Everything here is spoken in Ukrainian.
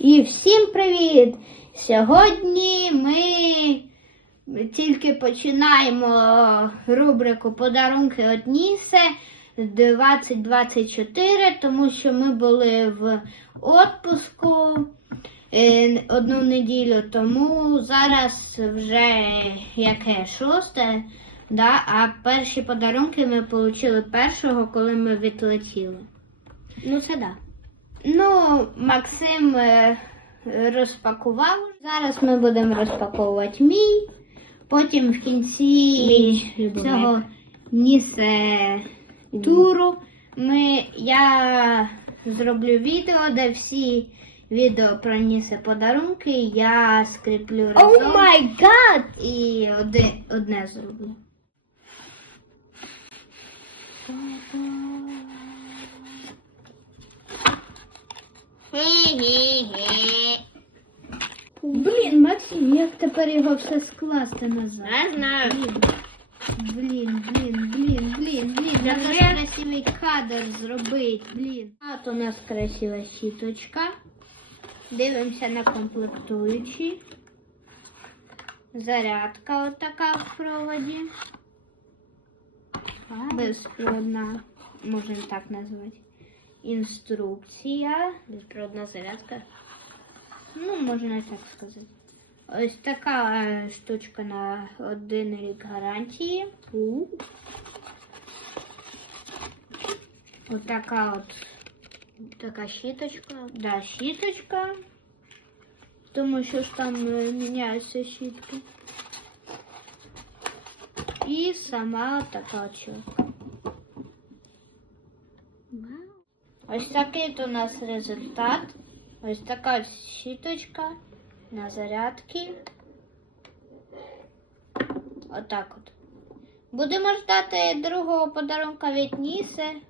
І всім привіт! Сьогодні ми тільки починаємо рубрику Подарунки від Нісе 2024, тому що ми були в отпуску е, одну неділю тому. Зараз вже яке шосте, да? а перші подарунки ми отримали першого, коли ми відлетіли. Ну, це да. Ну, Максим е, розпакував. Зараз ми будемо розпаковувати мій. Потім в кінці цього нісе туру ми, я зроблю відео, де всі відео про нісе подарунки я скріплю разом О май гад! і одне, одне зроблю. Блін, Максим, як тепер його все скласти назад? Не знаю. Блін, блін, блін, блін, блін. Треба ж Наприклад- красивий кадр зробити, блін. От у нас красива щіточка. Дивимося на комплектуючі. Зарядка отака в проводі. Безпроводна, можна так назвати. Інструкція. Безпроводна зарядка. Ну, можна і так сказати. Ось така е, штучка на один рік гарантії. Ось така от Така щіточка. да, щіточка. Тому що ж там е, міняються щітки. І сама така от щітка. Ось такий у нас результат. Ось така щіточка на зарядки. Отак от. Будемо ждати другого подарунка від Ніси.